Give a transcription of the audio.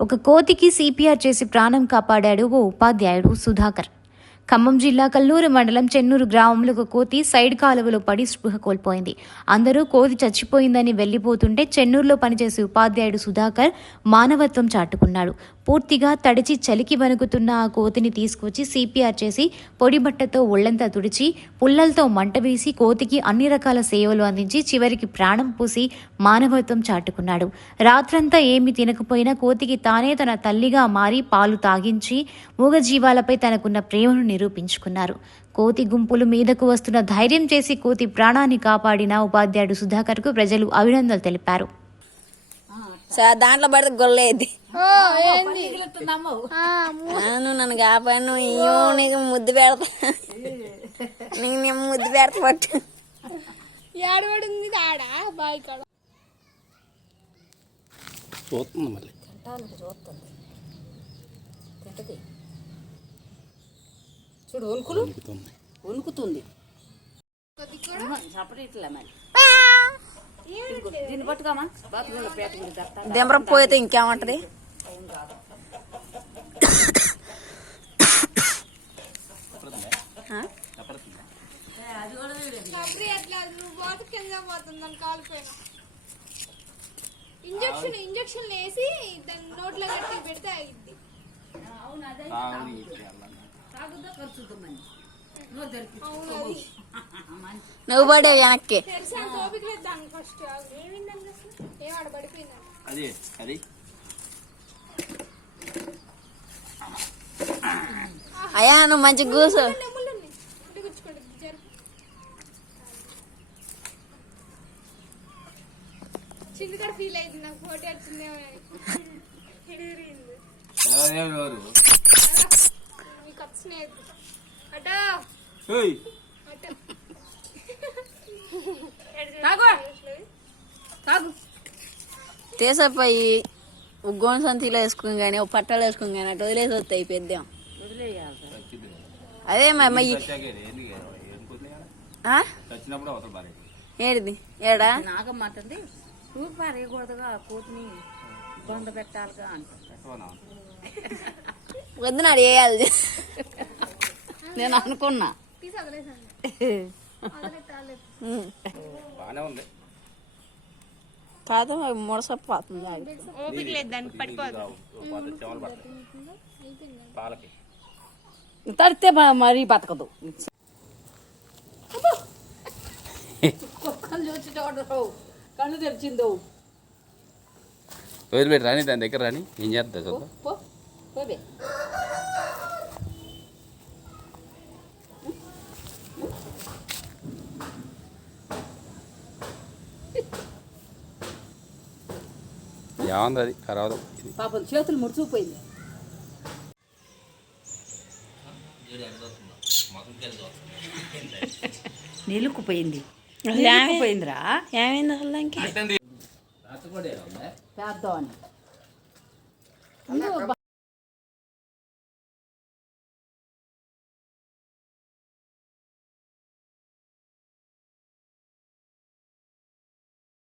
ఒక కోతికి సిపిఆర్ చేసి ప్రాణం కాపాడాడు ఓ ఉపాధ్యాయుడు సుధాకర్. ఖమ్మం జిల్లా కల్లూరు మండలం చెన్నూరు గ్రామంలో ఒక కోతి సైడ్ కాలువలో పడి స్పృహ కోల్పోయింది. అందరూ కోతి చచ్చిపోయిందని వెళ్ళిపోతుంటే చెన్నూరులో పనిచేసే ఉపాధ్యాయుడు సుధాకర్ మానవత్వం చాటుకున్నాడు. పూర్తిగా తడిచి చలికి వణుకుతున్న ఆ కోతిని తీసుకొచ్చి సిపిఆర్ చేసి పొడి బట్టతో ఒళ్ళంతా తుడిచి పుల్లలతో మంట వేసి కోతికి అన్ని రకాల సేవలు అందించి చివరికి ప్రాణం పూసి మానవత్వం చాటుకున్నాడు. రాత్రంతా ఏమీ తినకపోయినా కోతికి తానే తన తల్లిగా మారి పాలు తాగించి మూగజీవాలపై తనకున్న ప్రేమను నిరూపించుకున్నారు. కోతి గుంపులు మీదకు వస్తున్న ధైర్యం చేసి కోతి ప్రాణాన్ని కాపాడిన ఉపాధ్యాయుడు సుధాకర్కు ప్రజలు అభినందనలు తెలిపారు. సార్ దాంట్లో పడితే గొల్లేది నన్ను ఇయ్యో నీకు ముద్దు పెడతా. నీకు నేను ముద్దు పెడతా పట్టు. చూస్తుంది మళ్ళీ. చూడు వణుకులు? వణుకుతుంది. దీన్ని. దింబరం పోతే ఇంకేమంటది? ఇంజక్షన్ ఇంజక్షన్ వేసి దాని నోట్లో కట్టి పెడితే. అవును అది. నువ్వు పడేవు వెనక్కి. అది అది. అయ్యా నువ్వు మంచి కూసు ఫీల్ అయింది నాకు. ఫోటో వచ్చిందేమో వచ్చినాయి అటో. ఏయ్. అటో. తాగు. తాగు. తీసపోయి ఉగ్గోని సంతిలో వేసుకుని కానీ పట్టాలు వేసుకుని కానీ అటు వదిలేసి వస్తాయి పెద్దాం అదే మరి ఏడిది? ఏడా? పారేయకూడదుగా ఆ కోతిని బొంద పెట్టాలిగా వద్దునాడు వేయాలి నేను అనుకున్నా. కాదు జాగ్రత్త. ఓపిక లేదు దానికి పడిపోదు. తడితే మరీ బతకదు. చూసి కళ్ళు తెరిచిందో. వదిలిపెట్టి రాని దాని దగ్గర రాని ఏం చేస్తా చూద్దాం పో పోవే ఏముంది అది? ఖరాబ్ ఇది పాపం చేతులు ముడుచుకుపోయింది. నిలుక్కుపోయింది నిలుక్కుపోయిందిరా ఏమైంది అసలు దానికి పెద్ద అని